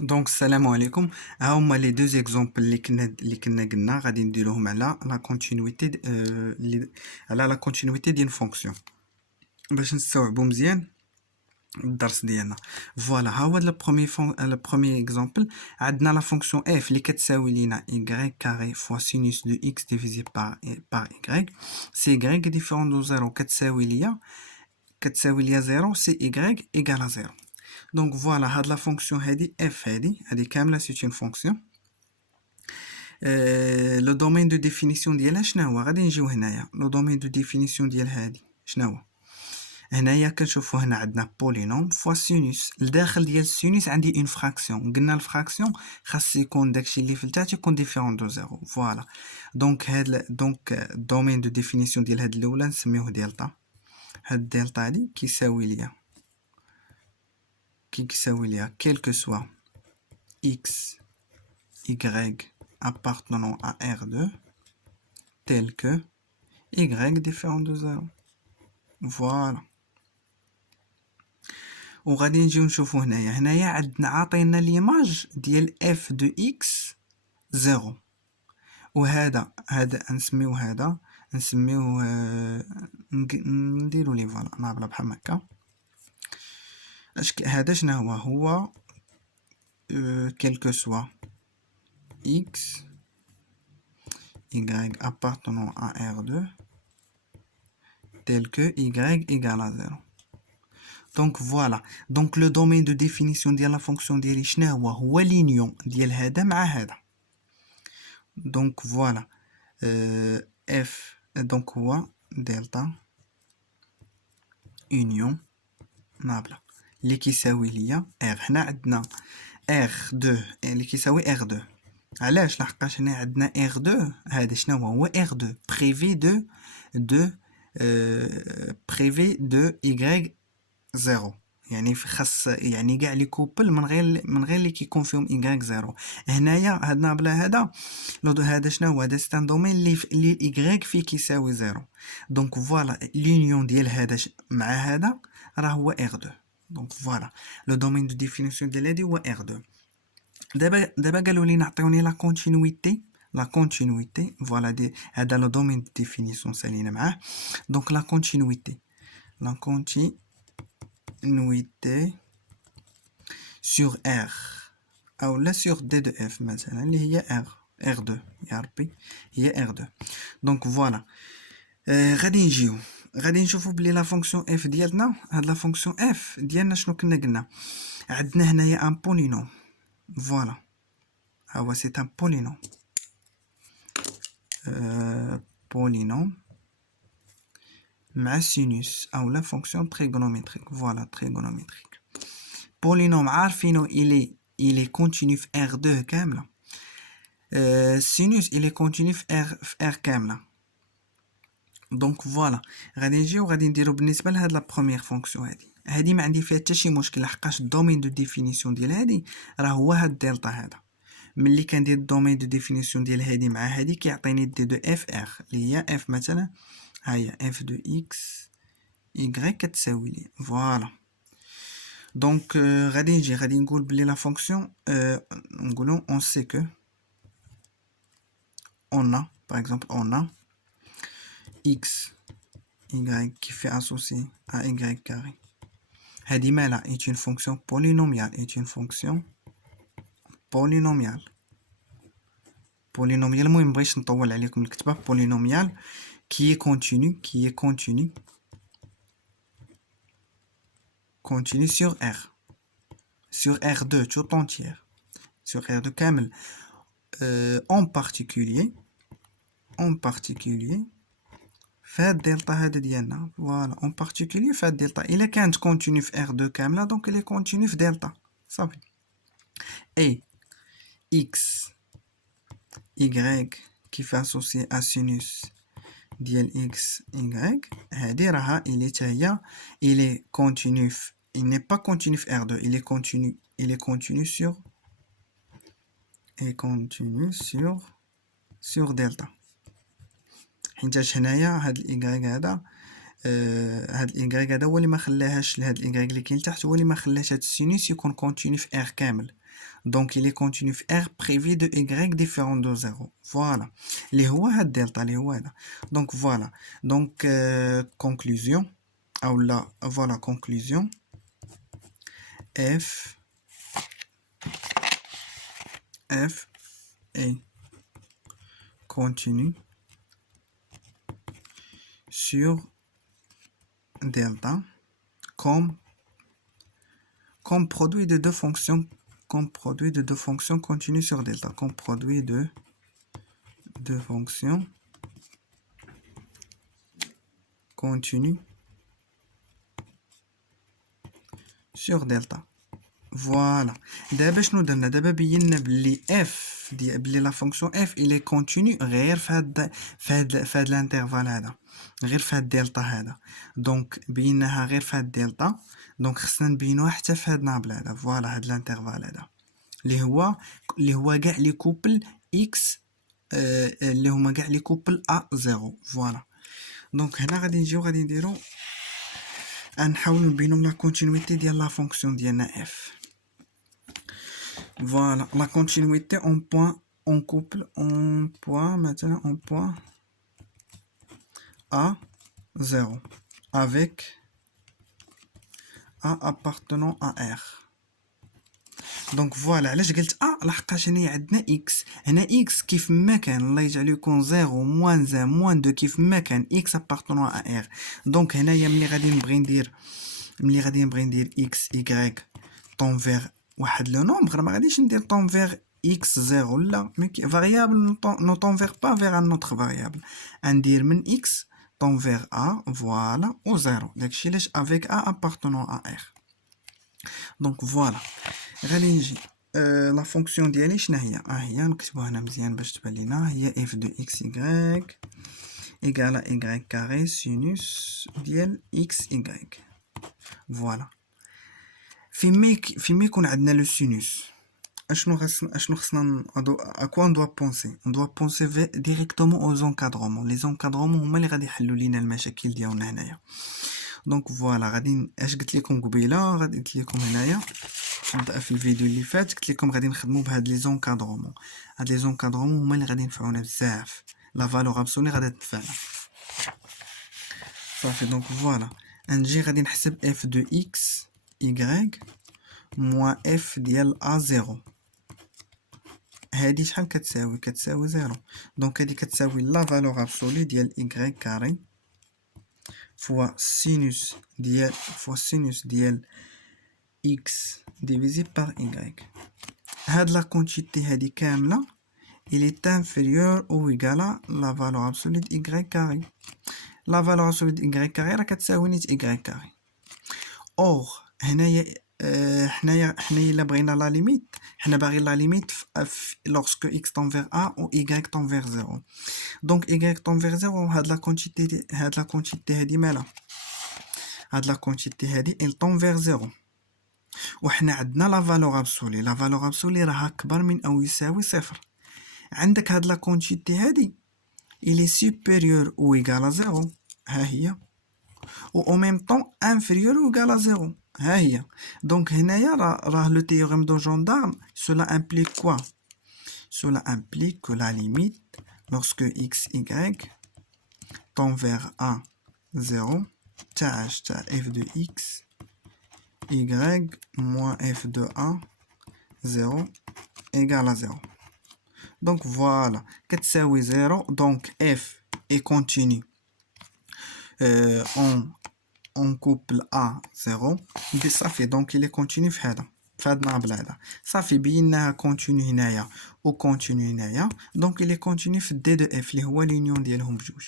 دونك السلام عليكم. ها هما لي دوز اكزومبل اللي كنا قلنا غادي نديروهم على لا كونتينيتي على لا كونتينيتي ديال فونكسيون باش نستوعبوا مزيان الدرس ديالنا. فوالا ها هو لو بروميي اكزومبل. عندنا لا فونكسيون اف اللي كتساوي لينا y كاري فوا سينوس دو x ديفيزي بار y. سي y ديفيرون دو زيرو كتساوي ليا زيرو، سي y ايكال زيرو. دونك فوالا هاد لا فونكسيون هادي كامله سيت اون فونكسيون. لو دومين دو ديفينيسيون ديالها شناهو؟ غادي نجيو هنايا لو دومين دو ديفينيسيون ديال هادي شناهو. هنايا كنشوفو هنا عندنا بولينوم فوا سينوس، لداخل ديال السينوس عندي اون فراكسيون. قلنا الفراكسيون خاص يكون داكشي اللي في التحت يكون ديفيرون دو زيرو. فوالا دونك الدومين دو ديفينيسيون ديال هاد الاولى نسميوه دلتا. هاد الدلتا هادي كيساوي ليا quel que soit x, y appartenant à R2 tel que y différent de 0. Voilà. وغادي نجيو نشوفو هنايا عندنا عاطينا ليماج ديال f de x 0. وهذا نسميوه نديرو ليه فوالا نابلا بحال هكا. هذا شنو هو quel que soit x, y appartenant à R2 tel que y égale à 0. Donc voilà. Donc le domaine de définition de la fonction ديالي شنو هو l'union ديال هذا مع هذا. Donc voilà. F donc هو delta union نابلة اللي كيساوي ليا R. هنا عندنا R2 اللي كيساوي R2. علاش؟ لحقاش هنا عندنا R2 هذا شنو هو R2 بريفي دو Y 0. يعني خاص يعني كاع لي كوبل من غير اللي كيكون فيهم Y 0. هنايا هادنا بلا هذا شنو هو؟ هذا سي ان دومين اللي Y فيه كيساوي 0. دونك فوالا لونيون ديال هذا مع هذا راه هو R2. دونك فوالا لو دومين دو ديفينيسيون ديال هادي هو R2. دابا قالوا لي نعطيوني لا كونتينيتي فوالا هذا لو دومين دو ديفينيسيون سالينا معاه. دونك لا كونتينيتي sur R او لا sur D de F مثلا اللي هي R2 يا ربي هي R2. دونك فوالا غادي نشوفوا بلي لا فونكسيون F ديالنا هاد لا فونكسيون F ديالنا شنو كنا قلنا. عندنا هنايا ان بولينوم. فوالا ها هو سي ان بولينوم مع سينوس او لا فونكسيون تريغونوميتريك. فوالا تريغونوميتريك بولينوم عارفينو il est continu في R2 كامله. سينوس il est continu في R كامله. دونك فوالا غادي نجيو غادي نديرو بالنسبه لهاد لا بروميير فونكسيون هادي ما عندي فيها حتى شي مشكل لحقاش الدومين دو ديفينيسيون ديال هادي راه هو هاد دلتا هذا. ملي كندير الدومين دو ديفينيسيون ديال هادي مع هادي كيعطيني دي دو اف ار اللي هي اف مثلا ها هي اف دو اكس y كتساوي لي فوالا. دونك غادي نقول بلي لا فونكسيون نقولو on sait que on a par exemple on a x y qui fait associé à y carré. هادي مالا est une fonction polynomiale المهم مبغيتش نطول عليكم الكتابه. polynomial qui est continu sur R2 tout entière sur R2 كامل. en particulier فهاد دلتا هذا ديالنا فوالا en particulier فهاد دلتا الا كانت continu في R2 كامله دونك elle est continue في دلتا صافي. et x y qui fait associé à sinus ديال x y هادي راها il est continu il n'est pas continu في R2 il est continu sur delta. حيتاش هنايا هاد الاي هذا هو اللي ما خلاهاش لهاد الاي اللي كاين تحت، هو اللي ما خلاش هاد السينوس يكون كونتيني في ار كامل. Donc il est continu في R privé de Y différent de 0. Voilà. اللي هو هاد الدلتا اللي هو هذا. Donc voilà. Donc conclusion. أو لا voilà conclusion. F est continu sur delta comme produit de deux fonctions continues sur delta, comme produit de deux fonctions continues sur delta. Voilà. دابا شنو درنا دابا بينا بلي f بلي لا فونكسيون f il est continu غير فهاد الانترفال هذا، غير فهاد الدلتا هذا. دونك بيناها غير فهاد الدلتا، دونك خصنا نبينوها حتى في هاد النابل هذا. فوالا هاد الانترفال هذا اللي هو كاع لي كوبل x اللي هما كاع لي كوبل a0. فوالا. دونك هنا غادي نجيو غادي نديرو نحاولوا نبينو لا كونتينيتي ديال لا فونكسيون ديالنا f. Voilà, la continuité en point, en couple, en point, maintenant en point A0 avec A appartenant à R. Donc voilà, علاش قلت لحقاش هنا عندنا x. هنا x كيف ما كان، الله يجعل يكون 0 moins 1 moins 2 كيف ما كان x appartenant à R. دونك هنايا ملي غادي نبغي ندير x y طون فيغ واحد لو نومبر، ما غاديش ندير طون فيغ x 0 لا، مي فاريابل نو طون فيغ با فيغ ان اوتر فاريابل، ندير من x طون فيغ a فوالا و 0. داكشي علاش افيك a appartenant à R. دونك فوالا غادي نجي لا فونكسيون ديالي شنو هي؟ هي نكتبوها هنا مزيان باش تبان لينا، هي f de x y égale à y carré sinus ديال x y. فوالا. فين ما يكون عندنا لو سينوس اشنو خصنا à quoi on doit penser? On doit penser directement aux encadrements. Les encadrements هما اللي غادي يحلوا لينا المشاكل ديالنا هنايا. دونك فوالا غادي اش قلت لكم قبيله، غادي قلت لكم هنايا في الفيديو اللي فات، قلت لكم غادي نخدموا بهاد لي زونكادرومون. هاد لي زونكادرومون هما اللي غادي ينفعونا بزاف، لا فالور ابسولي غادي تنفعنا صافي. دونك فوالا نجي غادي نحسب f de x y moins f ديال a0. هادي شحال كتساوي 0. دونك هادي كتساوي لا فالور ابسولي ديال y كاري فوا سينوس ديال x divisé par y. هاد لا كونتيتي هادي كامله il est inférieur ou égal à la valeur absolue de y carré. La valeur absolue de y carré راه كتساوي نيت y carré. اور هنايا حنايا الا بغينا لا ليميت، حنا باغيين لا ليميت lorsque x tend vers a ou y tend vers 0. donc y tend vers 0 هاد لا كونتيتي هادي مالها، هاد لا كونتيتي هادي il tend vers 0. وحنا عندنا لا فالور ابسولي راها اكبر من او يساوي صفر. عندك هاد لا كونتيتي هادي il est supérieur ou égal à 0، ها هي، ou en même temps inférieur ou égal à 0، ها هي. donc هنايا راه le théorème de gendarme. Cela implique quoi? Cela implique que la limite lorsque x y tend vers a 0 تاع f de x y moins f de a 0 égale à 0. donc voilà كتساوي 0. donc f est continu en couple A0 صافي. دونك il est continu في هذا النابل هذا صافي. بيناها كونتينيو هنايا و كونتينيو هنايا. دونك il est continu في d de f اللي هو لينيون ديالهم بجوج.